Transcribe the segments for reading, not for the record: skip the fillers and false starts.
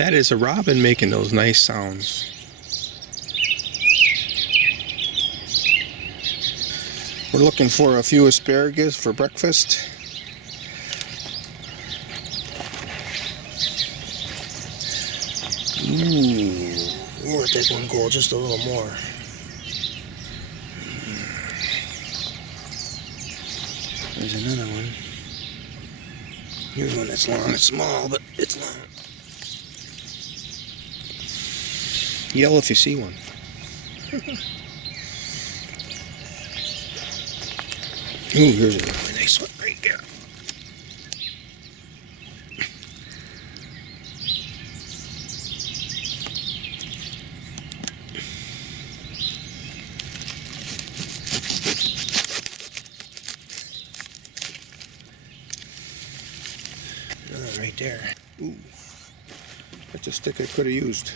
That is a robin making those nice sounds. We're looking for a few asparagus for breakfast. Ooh, we'll let that one go just a little more. There's another one. Here's one that's long. It's small, but it's long. Yell if you see one. Ooh, here's a really nice one right there. Another right there. Ooh, that's a stick I could have used.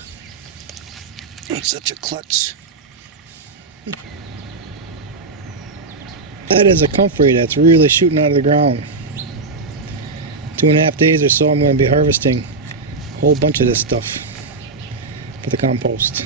It's such a klutz. That is a comfrey that's really shooting out of the ground. 2.5 days or so I'm going to be harvesting a whole bunch of this stuff for the compost.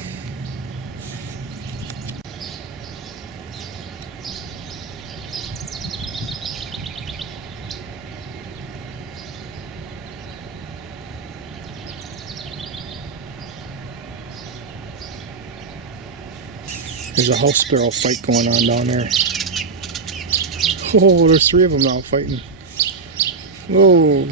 There's a house sparrow fight going on down there. Oh, there's 3 of them now fighting. Whoa.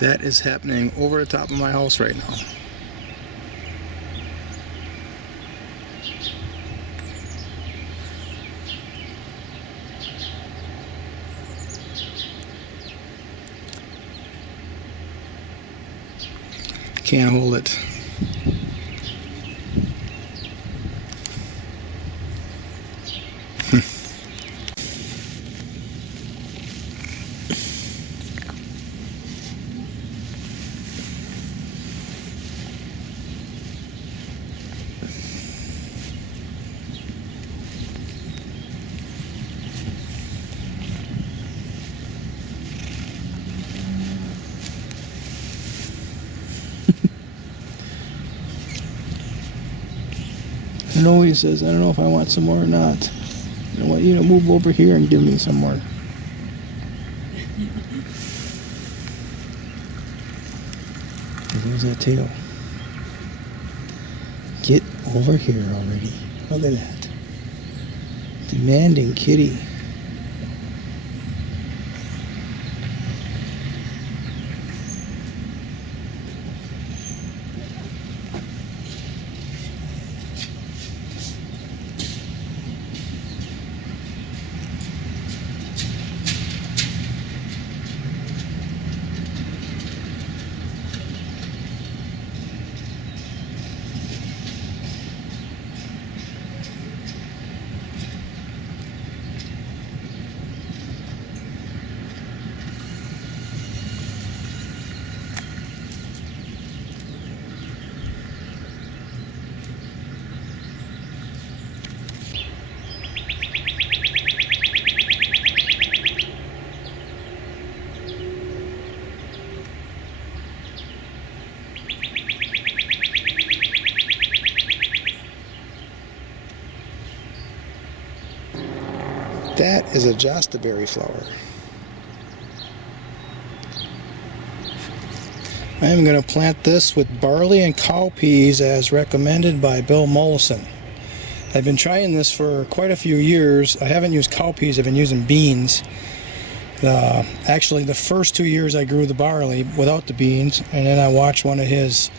That is happening over the top of my house right now. Can't hold it. I know he says, I don't know if I want some more or not. I want you to move over here and give me some more. There's that tail. Get over here already. Look at that. Demanding kitty. That is a jostaberry flower. I am going to plant this with barley and cowpeas as recommended by Bill Mollison. I've been trying this for quite a few years. I haven't used cowpeas, I've been using beans. Actually, the first 2 years I grew the barley without the beans, and then I watched one of his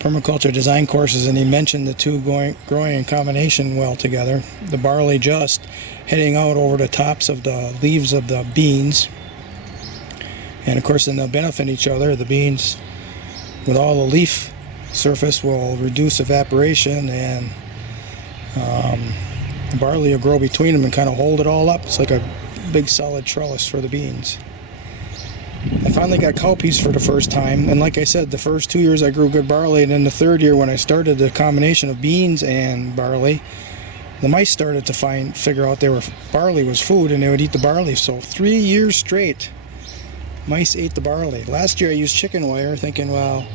permaculture design courses, and he mentioned the two growing in combination well together. The barley just heading out over the tops of the leaves of the beans, and of course then they'll benefit each other. The beans with all the leaf surface will reduce evaporation, and the barley will grow between them and kind of hold it all up. It's like a big solid trellis for the beans. I finally got cowpeas for the first time, and like I said, the first 2 years I grew good barley, and then the third year when I started the combination of beans and barley, the mice started to figure out barley was food, and they would eat the barley. So 3 years straight, mice ate the barley. Last year I used chicken wire, thinking, well,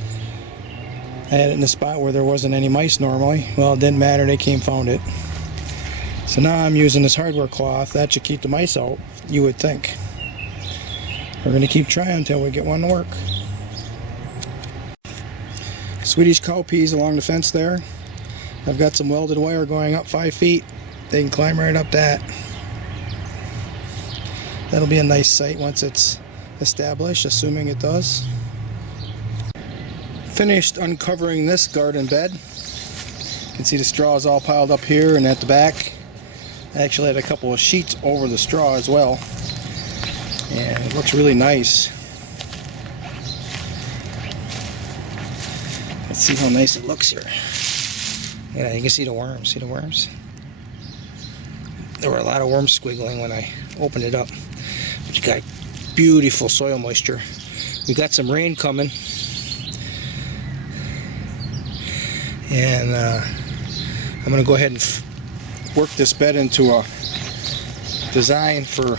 I had it in a spot where there wasn't any mice normally. Well, it didn't matter, they came found it. So now I'm using this hardware cloth. That should keep the mice out, you would think. We're going to keep trying until we get one to work. Swedish cowpeas along the fence there. I've got some welded wire going up 5 feet. They can climb right up that. That'll be a nice site once it's established, assuming it does. Finished uncovering this garden bed. You can see the straw is all piled up here and at the back. I actually had a couple of sheets over the straw as well, and it looks really nice. Let's see how nice it looks here. Yeah, you can see the worms. See the worms? There were a lot of worms squiggling when I opened it up. But you got beautiful soil moisture. We got some rain coming, and I'm going to go ahead and work this bed into a design for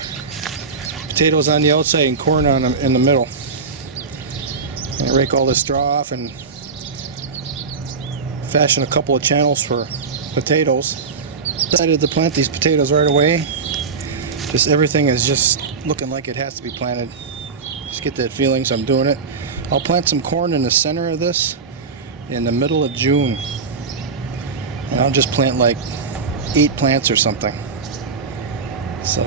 potatoes on the outside and corn in the middle. I'm going to rake all this straw off and fashion a couple of channels for potatoes. Decided to plant these potatoes right away. Just everything is just looking like it has to be planted. Just get that feeling, so I'm doing it. I'll plant some corn in the center of this in the middle of June. And I'll just plant like 8 plants or something. So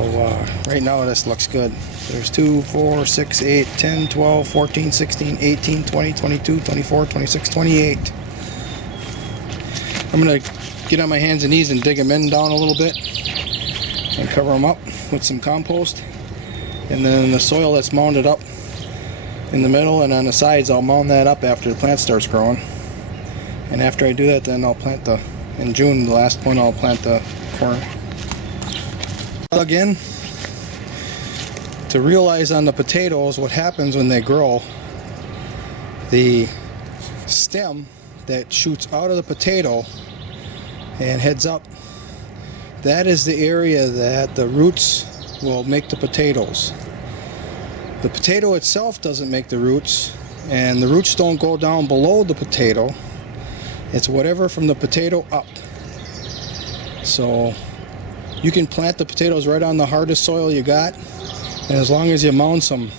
right now this looks good. There's 2, 4, 6, 8, 10, 12, 14, 16, 18, 20, 22, 24, 26, 28. I'm going to get on my hands and knees and dig them in down a little bit and cover them up with some compost. And then the soil that's mounded up in the middle and on the sides, I'll mound that up after the plant starts growing. And after I do that, then I'll plant in June, the last one, I'll plant the corn. Plug in to realize on the potatoes what happens when they grow. The stem that shoots out of the potato and heads up, that is the area that the roots will make the potatoes. The potato itself doesn't make the roots, and the roots don't go down below the potato. It's whatever from the potato up. So you can plant the potatoes right on the hardest soil you got, and as long as you mound some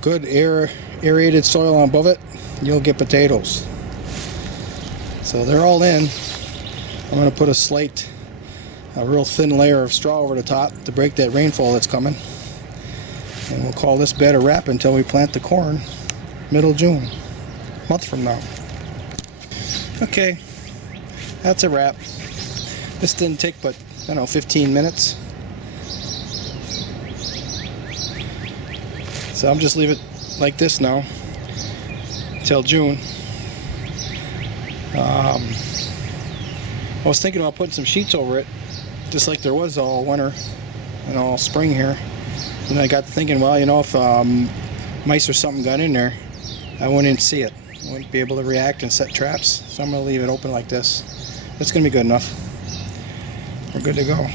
good aerated soil above it, you'll get potatoes. So they're all in. I'm going to put a real thin layer of straw over the top to break that rainfall that's coming. And we'll call this bed a wrap until we plant the corn middle June, a month from now. Okay, that's a wrap. This didn't take but, 15 minutes. So I'm just leave it like this now till June. I was thinking about putting some sheets over it, just like there was all winter and all spring here. And I got to thinking, well, if mice or something got in there, I wouldn't see it. I wouldn't be able to react and set traps. So I'm going to leave it open like this. It's going to be good enough. We're good to go.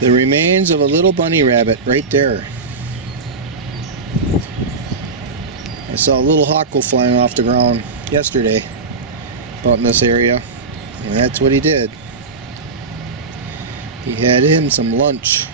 The remains of a little bunny rabbit right there. I saw a little hawk go flying off the ground yesterday out in this area, and that's what he did. He had him some lunch.